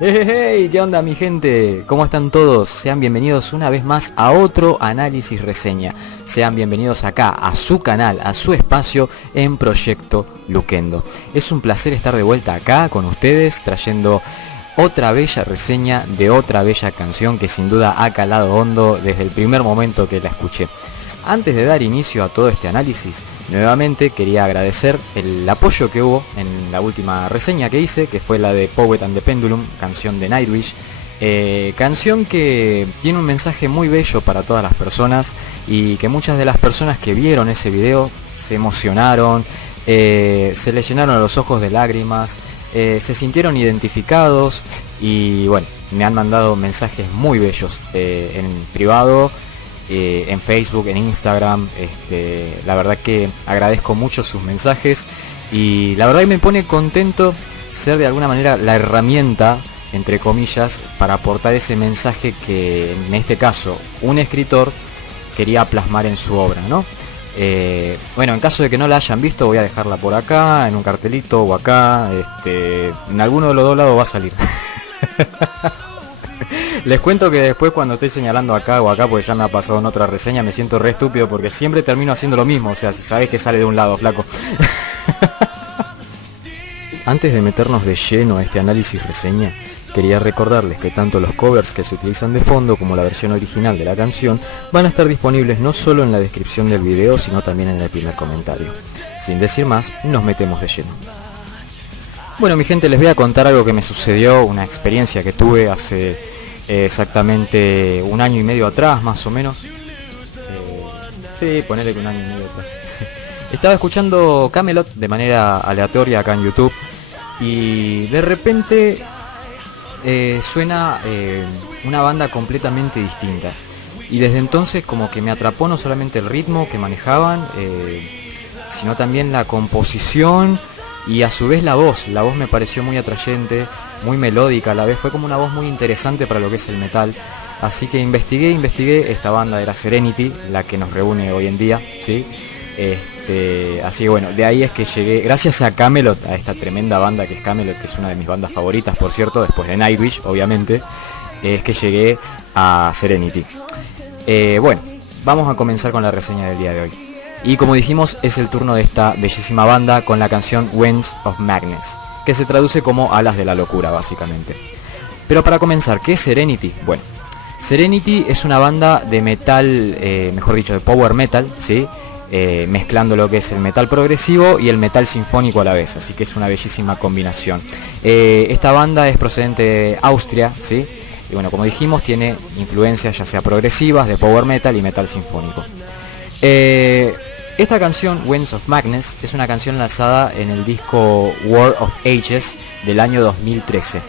Hey, ¿qué onda mi gente? ¿Cómo están todos? Sean bienvenidos una vez más a otro análisis reseña. Sean bienvenidos acá a su canal, a su espacio en Proyecto Luquendo. Es un placer estar de vuelta acá con ustedes trayendo otra bella reseña de otra bella canción que sin duda ha calado hondo desde el primer momento que la escuché. Antes de dar inicio a todo este análisis, nuevamente quería agradecer el apoyo que hubo en la última reseña que hice, que fue la de Poet and the Pendulum, canción de Nightwish. Canción que tiene un mensaje muy bello para todas las personas y que muchas de las personas que vieron ese video se emocionaron, se les llenaron los ojos de lágrimas, se sintieron identificados y bueno, me han mandado mensajes muy bellos en privado. En Facebook, en Instagram, la verdad que agradezco mucho sus mensajes y la verdad que me pone contento ser de alguna manera la herramienta, entre comillas, para aportar ese mensaje que en este caso un escritor quería plasmar en su obra, ¿no? Bueno, en caso de que no la hayan visto, voy a dejarla por acá, en un cartelito o acá, en alguno de los dos lados va a salir. Les cuento que después cuando estoy señalando acá o acá, porque ya me ha pasado en otra reseña, me siento re estúpido porque siempre termino haciendo lo mismo, o sea, si sabes que sale de un lado, flaco. Antes de meternos de lleno a este análisis reseña, quería recordarles que tanto los covers que se utilizan de fondo como la versión original de la canción van a estar disponibles no solo en la descripción del video, sino también en el primer comentario. Sin decir más, nos metemos de lleno. Bueno, mi gente, les voy a contar algo que me sucedió, una experiencia que tuve hace exactamente un año y medio atrás, más o menos. Sí, ponele que un año y medio atrás. Estaba escuchando Kamelot de manera aleatoria acá en YouTube y de repente suena una banda completamente distinta. Y desde entonces como que me atrapó no solamente el ritmo que manejaban, sino también la composición. Y a su vez la voz me pareció muy atrayente, muy melódica a la vez, fue como una voz muy interesante para lo que es el metal. Así que investigué, esta banda era Serenity, la que nos reúne hoy en día, ¿sí? Así que bueno, de ahí es que llegué, gracias a Kamelot, a esta tremenda banda que es Kamelot, que es una de mis bandas favoritas, por cierto, después de Nightwish, obviamente, es que llegué a Serenity. Bueno, vamos a comenzar con la reseña del día de hoy. Y como dijimos, es el turno de esta bellísima banda con la canción Winds of Madness, que se traduce como Alas de la Locura, básicamente. Pero para comenzar, ¿qué es Serenity? Bueno, Serenity es una banda de metal, mejor dicho, de power metal, ¿sí? Mezclando lo que es el metal progresivo y el metal sinfónico a la vez, así que es una bellísima combinación. Esta banda es procedente de Austria, ¿sí? Y bueno, como dijimos, tiene influencias ya sea progresivas, de power metal y metal sinfónico. Esta canción, Winds of Madness, es una canción lanzada en el disco War of Ages del año 2013.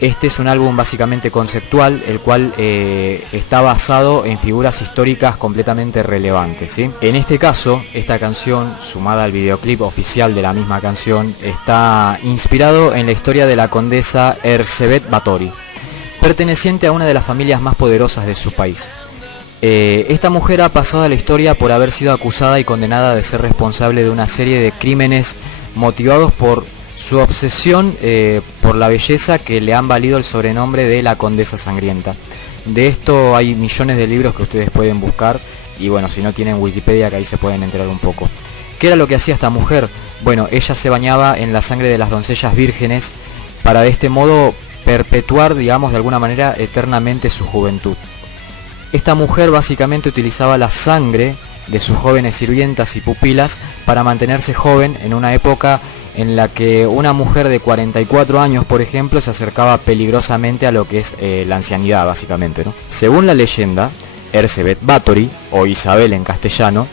Este es un álbum básicamente conceptual, el cual está basado en figuras históricas completamente relevantes, ¿sí? En este caso, esta canción, sumada al videoclip oficial de la misma canción, está inspirado en la historia de la condesa Erzsébet Báthory, perteneciente a una de las familias más poderosas de su país. Esta mujer ha pasado a la historia por haber sido acusada y condenada de ser responsable de una serie de crímenes motivados por su obsesión por la belleza que le han valido el sobrenombre de la Condesa Sangrienta. De esto hay millones de libros que ustedes pueden buscar y bueno, si no tienen Wikipedia, que ahí se pueden enterar un poco. ¿Qué era lo que hacía esta mujer? Bueno, ella se bañaba en la sangre de las doncellas vírgenes para de este modo perpetuar, digamos, de alguna manera eternamente su juventud. Esta mujer básicamente utilizaba la sangre de sus jóvenes sirvientas y pupilas para mantenerse joven en una época en la que una mujer de 44 años, por ejemplo, se acercaba peligrosamente a lo que es la ancianidad, básicamente, ¿no? Según la leyenda, Erzsébet Báthory, o Isabel en castellano,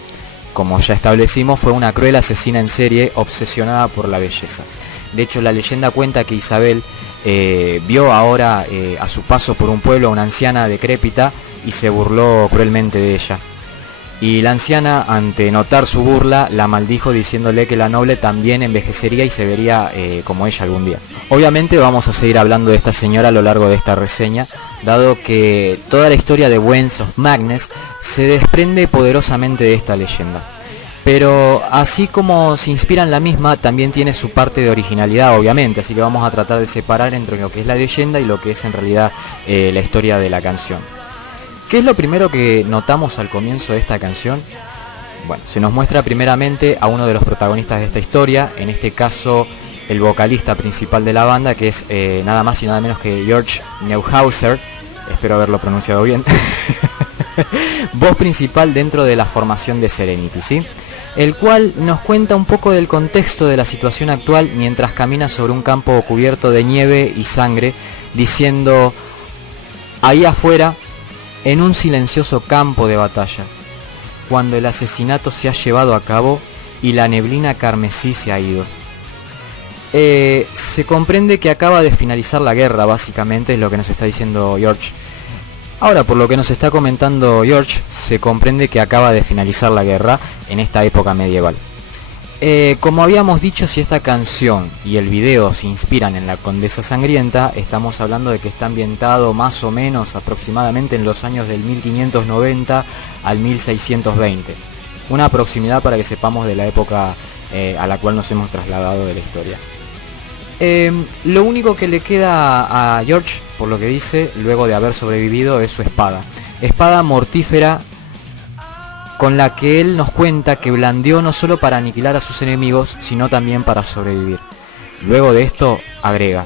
como ya establecimos, fue una cruel asesina en serie obsesionada por la belleza. De hecho, la leyenda cuenta que Isabel vio ahora a su paso por un pueblo a una anciana decrépita y se burló cruelmente de ella. Y la anciana, ante notar su burla, la maldijo diciéndole que la noble también envejecería y se vería como ella algún día. Obviamente vamos a seguir hablando de esta señora a lo largo de esta reseña, dado que toda la historia de Winds of Madness se desprende poderosamente de esta leyenda. Pero así como se inspira en la misma, también tiene su parte de originalidad, obviamente, así que vamos a tratar de separar entre lo que es la leyenda y lo que es en realidad la historia de la canción. ¿Qué es lo primero que notamos al comienzo de esta canción? Bueno, se nos muestra primeramente a uno de los protagonistas de esta historia, en este caso el vocalista principal de la banda, que es nada más y nada menos que George Neuhauser, espero haberlo pronunciado bien, voz principal dentro de la formación de Serenity, ¿sí? El cual nos cuenta un poco del contexto de la situación actual mientras camina sobre un campo cubierto de nieve y sangre, diciendo: ahí afuera, en un silencioso campo de batalla, cuando el asesinato se ha llevado a cabo y la neblina carmesí se ha ido. Se comprende que acaba de finalizar la guerra, básicamente es lo que nos está diciendo George. Ahora, por lo que nos está comentando George, se comprende que acaba de finalizar la guerra en esta época medieval. Como habíamos dicho, si esta canción y el video se inspiran en la Condesa Sangrienta, estamos hablando de que está ambientado más o menos aproximadamente en los años del 1590 al 1620. Una proximidad para que sepamos de la época a la cual nos hemos trasladado de la historia. Lo único que le queda a George, por lo que dice, luego de haber sobrevivido, es su espada. Espada mortífera con la que él nos cuenta que blandió no solo para aniquilar a sus enemigos, sino también para sobrevivir. Luego de esto, agrega: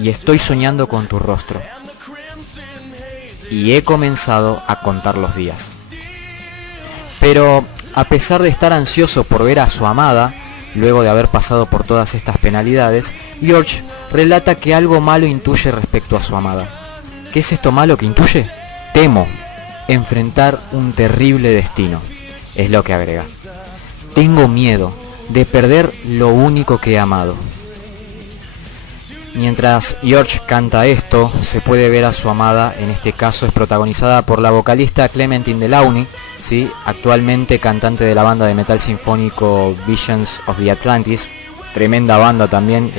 y estoy soñando con tu rostro, y he comenzado a contar los días. Pero, a pesar de estar ansioso por ver a su amada, luego de haber pasado por todas estas penalidades, George relata que algo malo intuye respecto a su amada. ¿Qué es esto malo que intuye? Temo enfrentar un terrible destino, es lo que agrega. Tengo miedo de perder lo único que he amado. Mientras George canta esto, se puede ver a su amada, en este caso es protagonizada por la vocalista Clementine Delaunay, ¿sí? Actualmente cantante de la banda de metal sinfónico Visions of the Atlantis, tremenda banda también.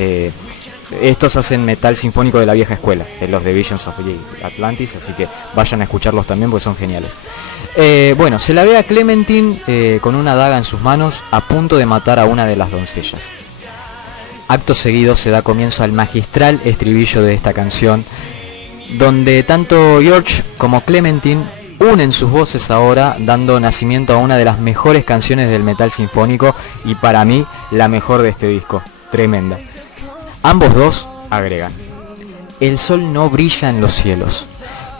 Estos hacen metal sinfónico de la vieja escuela, los de Visions of the Atlantis, así que vayan a escucharlos también porque son geniales. Bueno, se la ve a Clementine con una daga en sus manos, a punto de matar a una de las doncellas. Acto seguido se da comienzo al magistral estribillo de esta canción, donde tanto George como Clementine unen sus voces ahora, dando nacimiento a una de las mejores canciones del metal sinfónico y para mí la mejor de este disco. Tremenda. Ambos dos agregan: el sol no brilla en los cielos,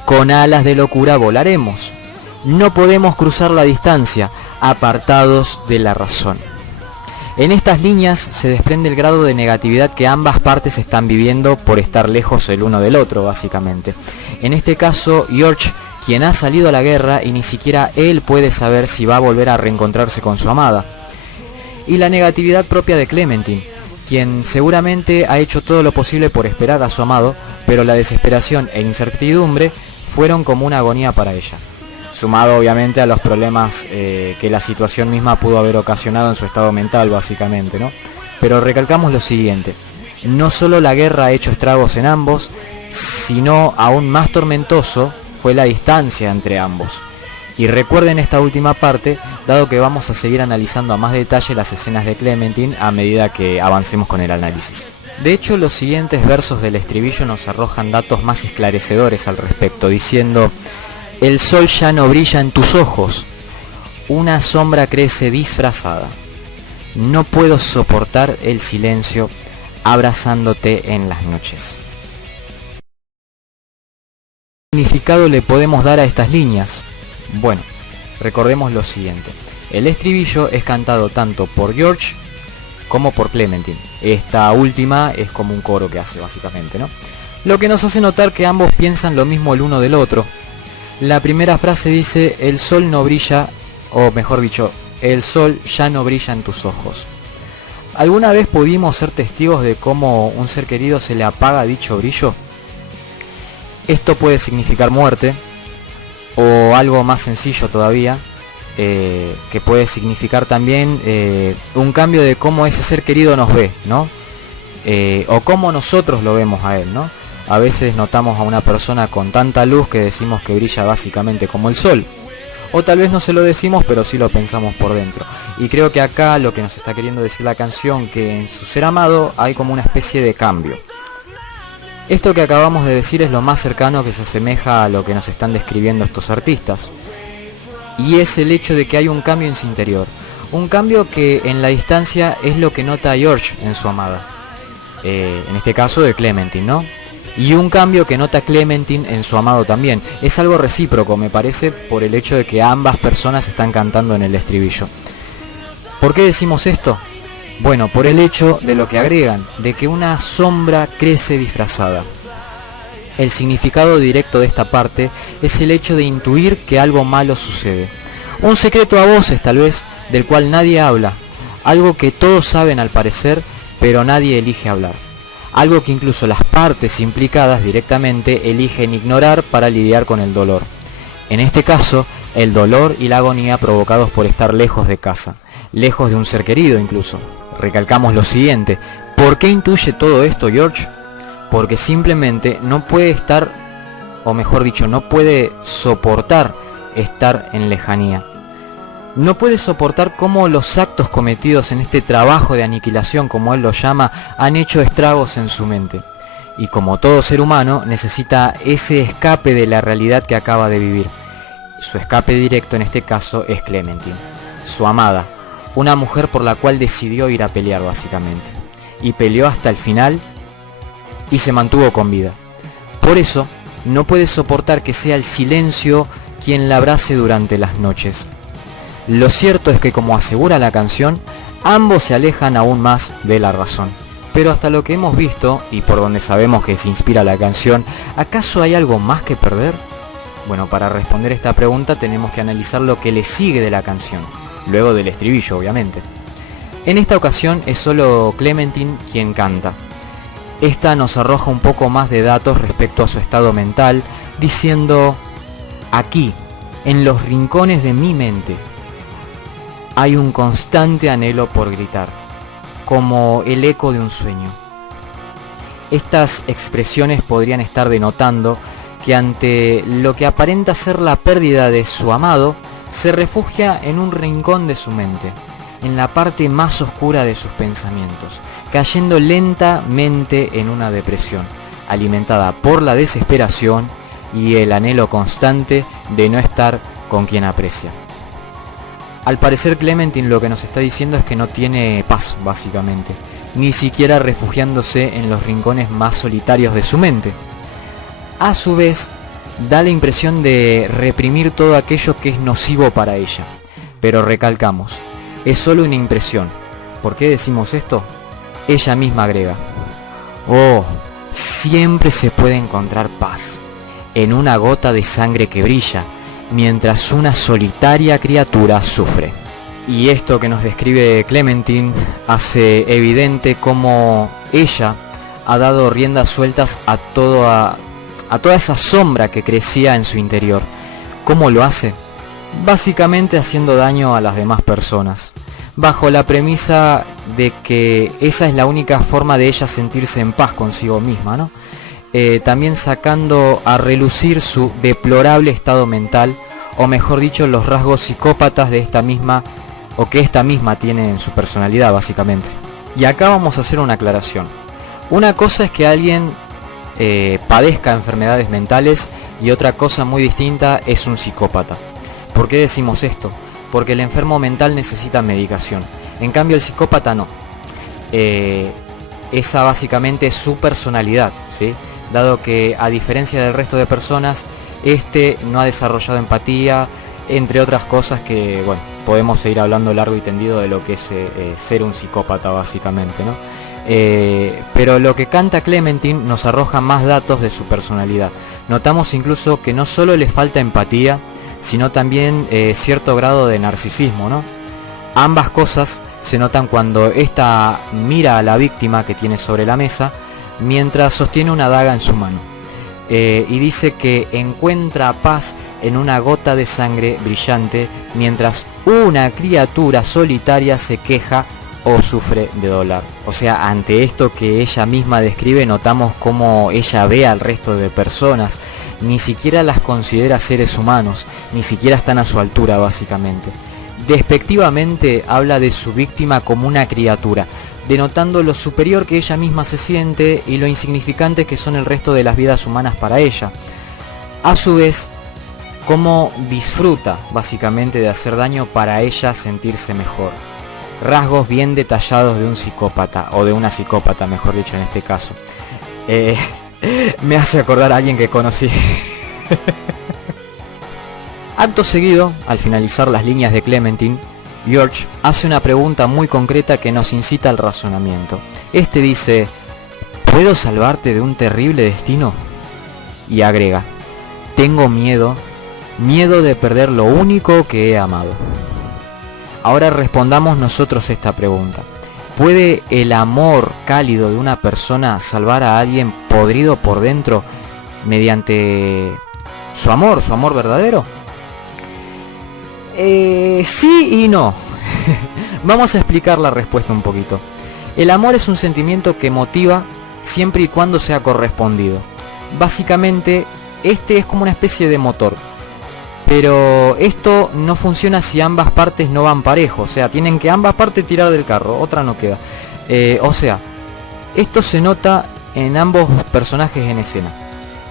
con alas de locura volaremos, no podemos cruzar la distancia, apartados de la razón. En estas líneas se desprende el grado de negatividad que ambas partes están viviendo por estar lejos el uno del otro, básicamente. En este caso, George, quien ha salido a la guerra y ni siquiera él puede saber si va a volver a reencontrarse con su amada. Y la negatividad propia de Clementine, quien seguramente ha hecho todo lo posible por esperar a su amado, pero la desesperación e incertidumbre fueron como una agonía para ella. Sumado obviamente a los problemas que la situación misma pudo haber ocasionado en su estado mental, básicamente, ¿no? Pero recalcamos lo siguiente: no solo la guerra ha hecho estragos en ambos, sino aún más tormentoso fue la distancia entre ambos. Y recuerden esta última parte, dado que vamos a seguir analizando a más detalle las escenas de Clementine a medida que avancemos con el análisis. De hecho, los siguientes versos del estribillo nos arrojan datos más esclarecedores al respecto, diciendo: el sol ya no brilla en tus ojos, una sombra crece disfrazada, no puedo soportar el silencio abrazándote en las noches. ¿Qué significado le podemos dar a estas líneas? Bueno, recordemos lo siguiente: el estribillo es cantado tanto por George como por Clementine. Esta última es como un coro que hace, básicamente, ¿no? Lo que nos hace notar que ambos piensan lo mismo el uno del otro. La primera frase dice: el sol no brilla, o mejor dicho, el sol ya no brilla en tus ojos. ¿Alguna vez pudimos ser testigos de cómo un ser querido se le apaga dicho brillo? Esto puede significar muerte, o algo más sencillo todavía, que puede significar también un cambio de cómo ese ser querido nos ve, ¿no? O cómo nosotros lo vemos a él, ¿no? A veces notamos a una persona con tanta luz que decimos que brilla básicamente como el sol. o tal vez no se lo decimos, pero sí lo pensamos por dentro. Y creo que acá lo que nos está queriendo decir la canción, que en su ser amado hay como una especie de cambio. Esto que acabamos de decir es lo más cercano que se asemeja a lo que nos están describiendo estos artistas. Y es el hecho de que hay un cambio en su interior. Un cambio que en la distancia es lo que nota George en su amada. En este caso de Clementine, ¿no? Y un cambio que nota Clementine en su amado también. Es algo recíproco, me parece, por el hecho de que ambas personas están cantando en el estribillo. ¿Por qué decimos esto? Bueno, por el hecho de lo que agregan, de que una sombra crece disfrazada. El significado directo de esta parte es el hecho de intuir que algo malo sucede. Un secreto a voces tal vez, del cual nadie habla. Algo que todos saben al parecer, pero nadie elige hablar. Algo que incluso las partes implicadas directamente eligen ignorar para lidiar con el dolor. En este caso, el dolor y la agonía provocados por estar lejos de casa, lejos de un ser querido incluso. Recalcamos lo siguiente, ¿por qué intuye todo esto George? Porque simplemente no puede estar, o mejor dicho, no puede soportar estar en lejanía. No puede soportar cómo los actos cometidos en este trabajo de aniquilación, como él lo llama, han hecho estragos en su mente. Y como todo ser humano, necesita ese escape de la realidad que acaba de vivir. Su escape directo en este caso es Clementine, su amada, una mujer por la cual decidió ir a pelear básicamente. Y peleó hasta el final y se mantuvo con vida. Por eso, no puede soportar que sea el silencio quien la abrace durante las noches. Lo cierto es que, como asegura la canción, ambos se alejan aún más de la razón. Pero hasta lo que hemos visto, y por donde sabemos que se inspira la canción, ¿acaso hay algo más que perder? Bueno, para responder esta pregunta tenemos que analizar lo que le sigue de la canción, luego del estribillo obviamente. En esta ocasión es solo Clementine quien canta. Esta nos arroja un poco más de datos respecto a su estado mental, diciendo: aquí, en los rincones de mi mente, hay un constante anhelo por gritar, como el eco de un sueño. Estas expresiones podrían estar denotando que ante lo que aparenta ser la pérdida de su amado, se refugia en un rincón de su mente, en la parte más oscura de sus pensamientos, cayendo lentamente en una depresión, alimentada por la desesperación y el anhelo constante de no estar con quien aprecia. Al parecer Clementine lo que nos está diciendo es que no tiene paz, básicamente, ni siquiera refugiándose en los rincones más solitarios de su mente. A su vez, da la impresión de reprimir todo aquello que es nocivo para ella. Pero recalcamos, es solo una impresión. ¿Por qué decimos esto? Ella misma agrega: oh, siempre se puede encontrar paz en una gota de sangre que brilla, mientras una solitaria criatura sufre. Y esto que nos describe Clementine hace evidente cómo ella ha dado riendas sueltas a toda esa sombra que crecía en su interior. ¿Cómo lo hace? Básicamente haciendo daño a las demás personas, bajo la premisa de que esa es la única forma de ella sentirse en paz consigo misma, ¿no? También sacando a relucir su deplorable estado mental, o mejor dicho, los rasgos psicópatas de esta misma, o que esta misma tiene en su personalidad básicamente. Y acá vamos a hacer una aclaración. Una cosa es que alguien padezca enfermedades mentales y otra cosa muy distinta es un psicópata. ¿Por qué decimos esto? Porque el enfermo mental necesita medicación, en cambio el psicópata no. Esa básicamente es su personalidad, ¿sí? Dado que, a diferencia del resto de personas, este no ha desarrollado empatía, entre otras cosas que, bueno, podemos seguir hablando largo y tendido de lo que es ser un psicópata básicamente, ¿no? Pero lo que canta Clementine nos arroja más datos de su personalidad. Notamos incluso que no solo le falta empatía, sino también cierto grado de narcisismo, ¿no? Ambas cosas se notan cuando ésta mira a la víctima que tiene sobre la mesa mientras sostiene una daga en su mano, y dice que encuentra paz en una gota de sangre brillante mientras una criatura solitaria se queja o sufre de dolor. O sea, ante esto que ella misma describe, notamos cómo ella ve al resto de personas, ni siquiera las considera seres humanos, ni siquiera están a su altura básicamente. Despectivamente habla de su víctima como una criatura, denotando lo superior que ella misma se siente y lo insignificantes que son el resto de las vidas humanas para ella. A su vez, cómo disfruta básicamente de hacer daño para ella sentirse mejor. Rasgos bien detallados de un psicópata, o de una psicópata mejor dicho en este caso. Me hace acordar a alguien que conocí. Acto seguido, al finalizar las líneas de Clementine, George hace una pregunta muy concreta que nos incita al razonamiento. Este dice: ¿puedo salvarte de un terrible destino? Y agrega: tengo miedo de perder lo único que he amado. Ahora respondamos nosotros esta pregunta. ¿Puede el amor cálido de una persona salvar a alguien podrido por dentro mediante su amor verdadero? Sí y no. Vamos a explicar la respuesta un poquito. El amor es un sentimiento que motiva siempre y cuando sea correspondido. Básicamente, este es como una especie de motor. Pero esto no funciona si ambas partes no van parejo. O sea, tienen que ambas partes tirar del carro, otra no queda. O sea, esto se nota en ambos personajes en escena.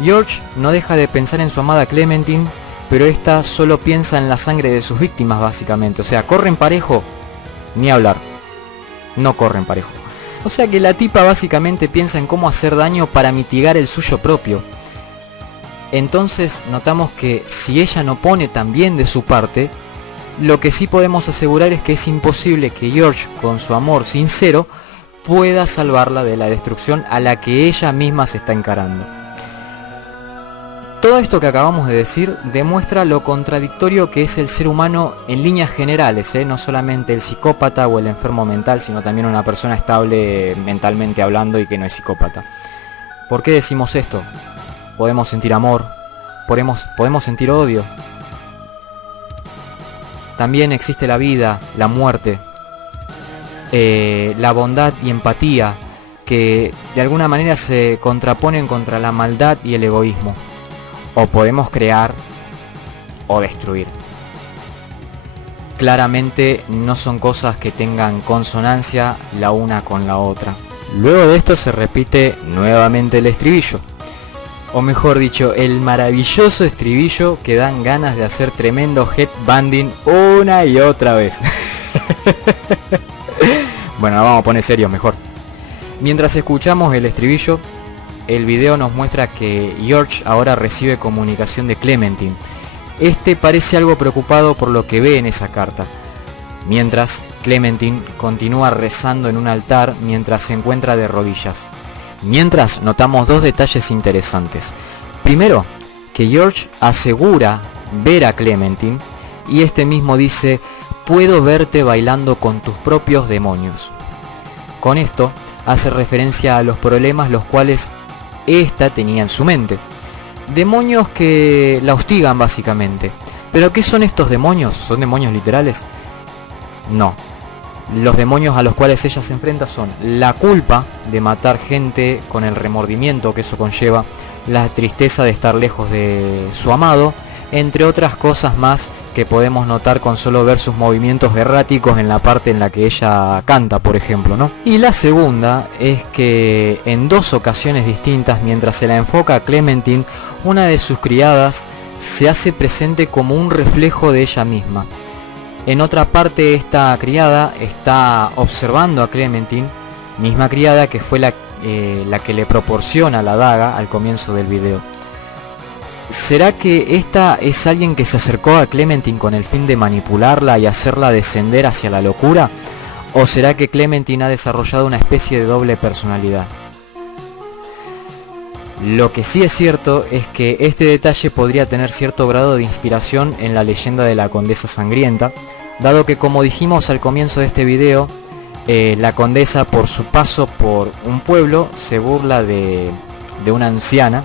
George no deja de pensar en su amada Clementine, pero esta solo piensa en la sangre de sus víctimas básicamente. O sea, ¿corren parejo? Ni hablar. No corren parejo. O sea que la tipa básicamente piensa en cómo hacer daño para mitigar el suyo propio. Entonces notamos que si ella no pone también de su parte, lo que sí podemos asegurar es que es imposible que George, con su amor sincero, pueda salvarla de la destrucción a la que ella misma se está encarando. Todo esto que acabamos de decir demuestra lo contradictorio que es el ser humano en líneas generales, no solamente el psicópata o el enfermo mental, sino también una persona estable mentalmente hablando y que no es psicópata. ¿Por qué decimos esto? Podemos sentir amor, podemos sentir odio. También existe la vida, la muerte, la bondad y empatía, que de alguna manera se contraponen contra la maldad y el egoísmo. O podemos crear o destruir. Claramente no son cosas que tengan consonancia la una con la otra. Luego de esto se repite nuevamente el estribillo. O mejor dicho, el maravilloso estribillo que dan ganas de hacer tremendo headbanging una y otra vez. Bueno, vamos a poner serios mejor. Mientras escuchamos el estribillo, el video nos muestra que George ahora recibe comunicación de Clementine. Este parece algo preocupado por lo que ve en esa carta. Mientras, Clementine continúa rezando en un altar mientras se encuentra de rodillas. Mientras, notamos dos detalles interesantes. Primero, que George asegura ver a Clementine y este mismo dice: puedo verte bailando con tus propios demonios. Con esto hace referencia a los problemas los cuales esta tenía en su mente. Demonios que la hostigan básicamente. ¿Pero qué son estos demonios? ¿Son demonios literales? No. Los demonios a los cuales ella se enfrenta son la culpa de matar gente con el remordimiento que eso conlleva, la tristeza de estar lejos de su amado, entre otras cosas más que podemos notar con solo ver sus movimientos erráticos en la parte en la que ella canta, por ejemplo, ¿no? Y la segunda es que en dos ocasiones distintas, mientras se la enfoca a Clementine, una de sus criadas se hace presente como un reflejo de ella misma. En otra parte, esta criada está observando a Clementine, misma criada que fue la que le proporciona la daga al comienzo del video. ¿Será que esta es alguien que se acercó a Clementine con el fin de manipularla y hacerla descender hacia la locura? ¿O será que Clementine ha desarrollado una especie de doble personalidad? Lo que sí es cierto es que este detalle podría tener cierto grado de inspiración en la leyenda de la Condesa Sangrienta, dado que, como dijimos al comienzo de este video, la condesa, por su paso por un pueblo, se burla de una anciana,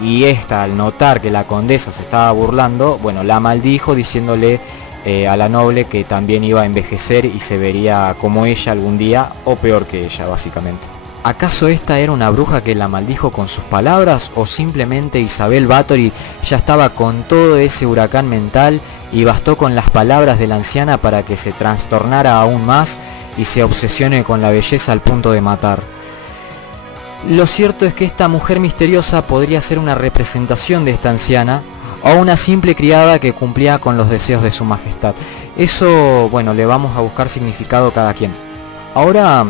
y esta, al notar que la condesa se estaba burlando, bueno, la maldijo diciéndole a la noble, que también iba a envejecer y se vería como ella algún día, o peor que ella básicamente. ¿Acaso esta era una bruja que la maldijo con sus palabras, o simplemente Isabel Bathory ya estaba con todo ese huracán mental y bastó con las palabras de la anciana para que se trastornara aún más y se obsesione con la belleza al punto de matar? Lo cierto es que esta mujer misteriosa podría ser una representación de esta anciana o una simple criada que cumplía con los deseos de su majestad. Eso, bueno, le vamos a buscar significado cada quien. Ahora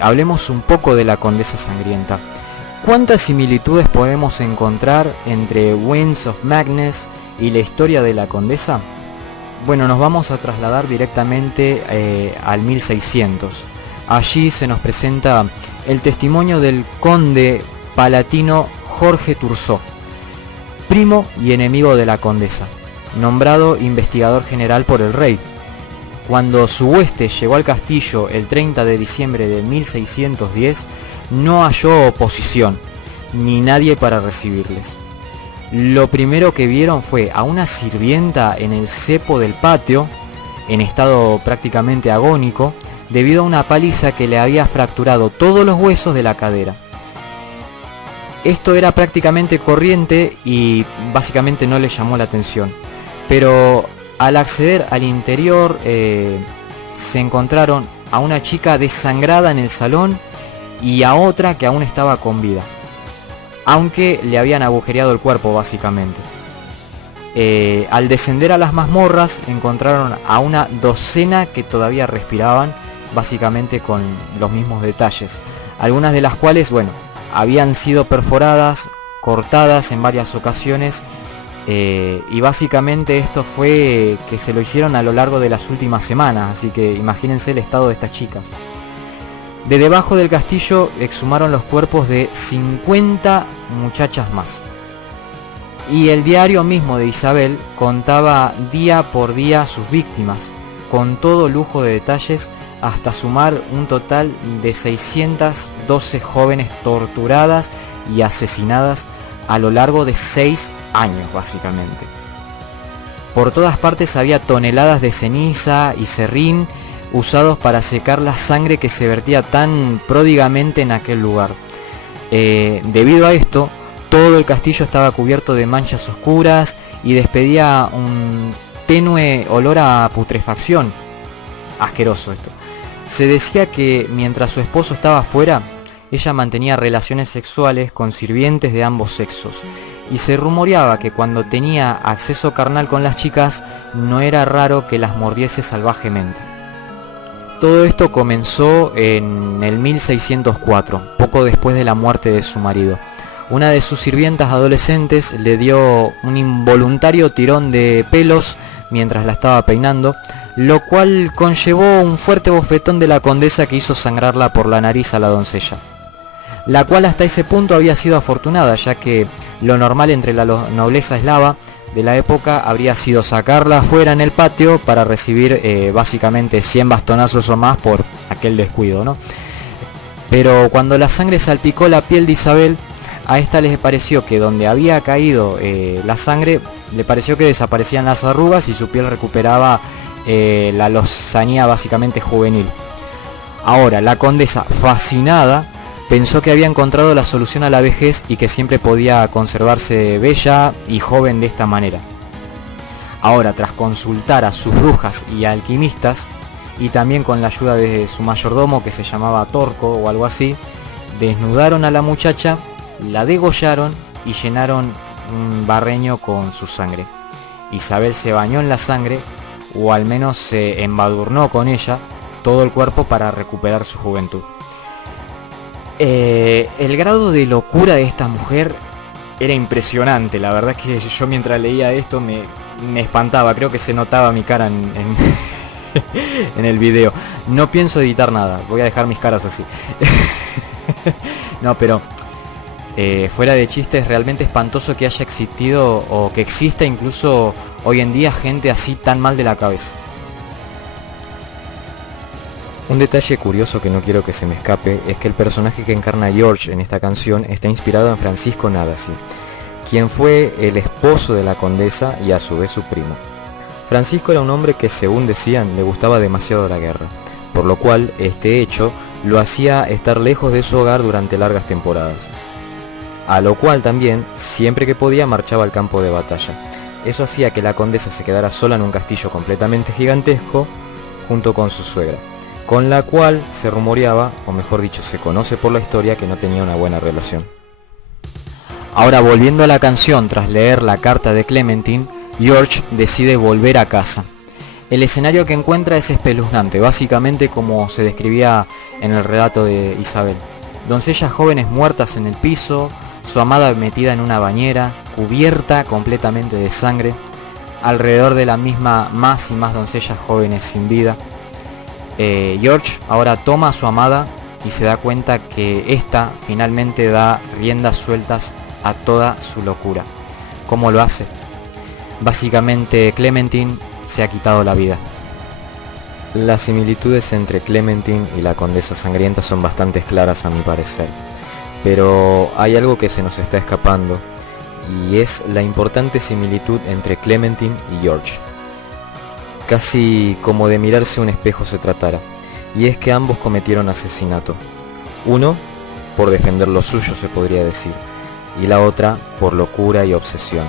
hablemos un poco de la Condesa Sangrienta. ¿Cuántas similitudes podemos encontrar entre Winds of Madness y la historia de la Condesa? Bueno, nos vamos a trasladar directamente al 1600. Allí se nos presenta el testimonio del conde palatino Jorge Turzó, primo y enemigo de la condesa, nombrado investigador general por el rey. Cuando su hueste llegó al castillo el 30 de diciembre de 1610, no halló oposición, ni nadie para recibirles. Lo primero que vieron fue a una sirvienta en el cepo del patio, en estado prácticamente agónico, debido a una paliza que le había fracturado todos los huesos de la cadera. Esto era prácticamente corriente y básicamente no le llamó la atención. Pero al acceder al interior se encontraron a una chica desangrada en el salón y a otra que aún estaba con vida, aunque le habían agujereado el cuerpo básicamente. Al descender a las mazmorras encontraron a una docena que todavía respiraban, básicamente con los mismos detalles, algunas de las cuales, bueno, habían sido perforadas, cortadas en varias ocasiones, y básicamente esto fue que se lo hicieron a lo largo de las últimas semanas, así que imagínense el estado de estas chicas. De debajo del castillo exhumaron los cuerpos de 50 muchachas más. Y el diario mismo de Isabel contaba día por día sus víctimas, con todo lujo de detalles, hasta sumar un total de 612 jóvenes torturadas y asesinadas a lo largo de 6 años básicamente. Por todas partes había toneladas de ceniza y serrín usados para secar la sangre que se vertía tan pródigamente en aquel lugar. Debido a esto, todo el castillo estaba cubierto de manchas oscuras y despedía un tenue olor a putrefacción. Asqueroso esto. Se decía que mientras su esposo estaba fuera, ella mantenía relaciones sexuales con sirvientes de ambos sexos, y se rumoreaba que cuando tenía acceso carnal con las chicas, no era raro que las mordiese salvajemente. Todo esto comenzó en el 1604, poco después de la muerte de su marido. Una de sus sirvientas adolescentes le dio un involuntario tirón de pelos mientras la estaba peinando, lo cual conllevó un fuerte bofetón de la condesa que hizo sangrarla por la nariz a la doncella, la cual hasta ese punto había sido afortunada, ya que lo normal entre la nobleza eslava de la época habría sido sacarla afuera en el patio para recibir básicamente 100 bastonazos o más por aquel descuido, ¿no? Pero cuando la sangre salpicó la piel de Isabel, a esta les pareció que donde había caído la sangre, le pareció que desaparecían las arrugas y su piel recuperaba la lozanía básicamente juvenil. Ahora, la condesa, fascinada, pensó que había encontrado la solución a la vejez y que siempre podía conservarse bella y joven de esta manera. Ahora, tras consultar a sus brujas y alquimistas, y también con la ayuda de su mayordomo que se llamaba Torco o algo así, desnudaron a la muchacha, la degollaron y llenaron un barreño con su sangre. Isabel se bañó en la sangre, o al menos se embadurnó con ella todo el cuerpo para recuperar su juventud. El grado de locura de esta mujer era impresionante. La verdad es que yo mientras leía esto me espantaba. Creo que se notaba mi cara en el video. No pienso editar nada, voy a dejar mis caras así. No, pero fuera de chistes, es realmente espantoso que haya existido o que exista incluso hoy en día gente así tan mal de la cabeza. Un detalle curioso que no quiero que se me escape es que el personaje que encarna George en esta canción está inspirado en Francisco Nadasi, quien fue el esposo de la condesa y a su vez su primo. Francisco era un hombre que, según decían, le gustaba demasiado la guerra, por lo cual este hecho lo hacía estar lejos de su hogar durante largas temporadas. A lo cual también, siempre que podía, marchaba al campo de batalla. Eso hacía que la condesa se quedara sola en un castillo completamente gigantesco junto con su suegra, con la cual se rumoreaba, o mejor dicho, se conoce por la historia, que no tenía una buena relación. Ahora, volviendo a la canción, tras leer la carta de Clementine, George decide volver a casa. El escenario que encuentra es espeluznante, básicamente como se describía en el relato de Isabel. Doncellas jóvenes muertas en el piso, su amada metida en una bañera, cubierta completamente de sangre, alrededor de la misma más y más doncellas jóvenes sin vida. George ahora toma a su amada y se da cuenta que ésta finalmente da riendas sueltas a toda su locura. ¿Cómo lo hace? Básicamente Clementine se ha quitado la vida. Las similitudes entre Clementine y la Condesa Sangrienta son bastante claras a mi parecer, pero hay algo que se nos está escapando, y es la importante similitud entre Clementine y George. Casi como de mirarse un espejo se tratara, y es que ambos cometieron asesinato. Uno por defender lo suyo, se podría decir, y la otra por locura y obsesión.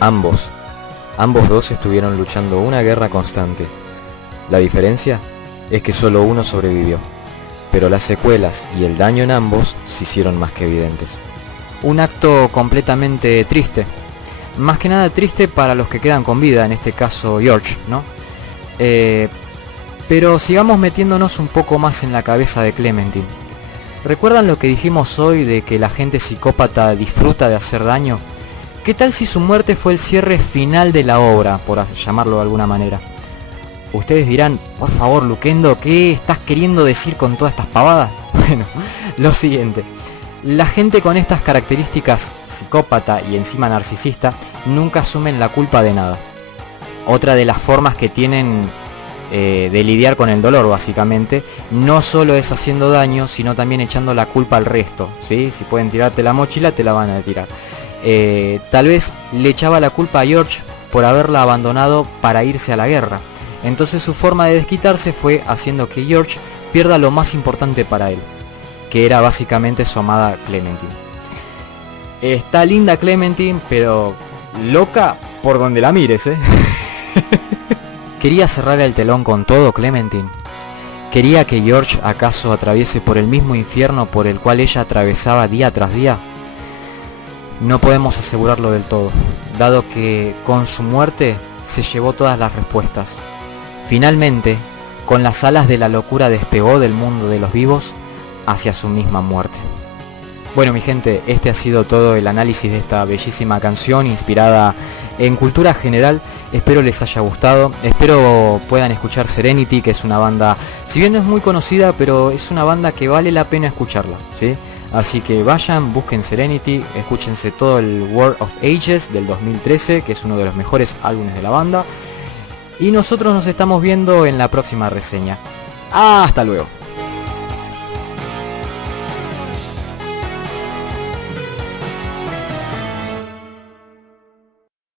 Ambos dos estuvieron luchando una guerra constante. La diferencia es que solo uno sobrevivió, pero las secuelas y el daño en ambos se hicieron más que evidentes. Un acto completamente triste, más que nada triste para los que quedan con vida, en este caso George, ¿no? Pero sigamos metiéndonos un poco más en la cabeza de Clementine. ¿Recuerdan lo que dijimos hoy de que la gente psicópata disfruta de hacer daño? ¿Qué tal si su muerte fue el cierre final de la obra, por llamarlo de alguna manera? Ustedes dirán, por favor, Luquendo, ¿qué estás queriendo decir con todas estas pavadas? Bueno, lo siguiente. La gente con estas características, psicópata y encima narcisista, nunca asumen la culpa de nada. Otra de las formas que tienen de lidiar con el dolor, básicamente, no solo es haciendo daño, sino también echando la culpa al resto, ¿sí? Si pueden tirarte la mochila, te la van a tirar. Tal vez le echaba la culpa a George por haberla abandonado para irse a la guerra. Entonces su forma de desquitarse fue haciendo que George pierda lo más importante para él, que era básicamente su amada Clementine. Está linda Clementine, pero loca por donde la mires, ¿eh? ¿Quería cerrar el telón con todo Clementine? ¿Quería que George acaso atraviese por el mismo infierno por el cual ella atravesaba día tras día? No podemos asegurarlo del todo, dado que con su muerte se llevó todas las respuestas. Finalmente, con las alas de la locura despegó del mundo de los vivos hacia su misma muerte. Bueno, mi gente, este ha sido todo el análisis de esta bellísima canción inspirada en cultura general. Espero les haya gustado, espero puedan escuchar Serenity, que es una banda, si bien no es muy conocida, pero es una banda que vale la pena escucharla, ¿sí? Así que vayan, busquen Serenity, escúchense todo el War of Ages del 2013, que es uno de los mejores álbumes de la banda. Y nosotros nos estamos viendo en la próxima reseña. ¡Hasta luego!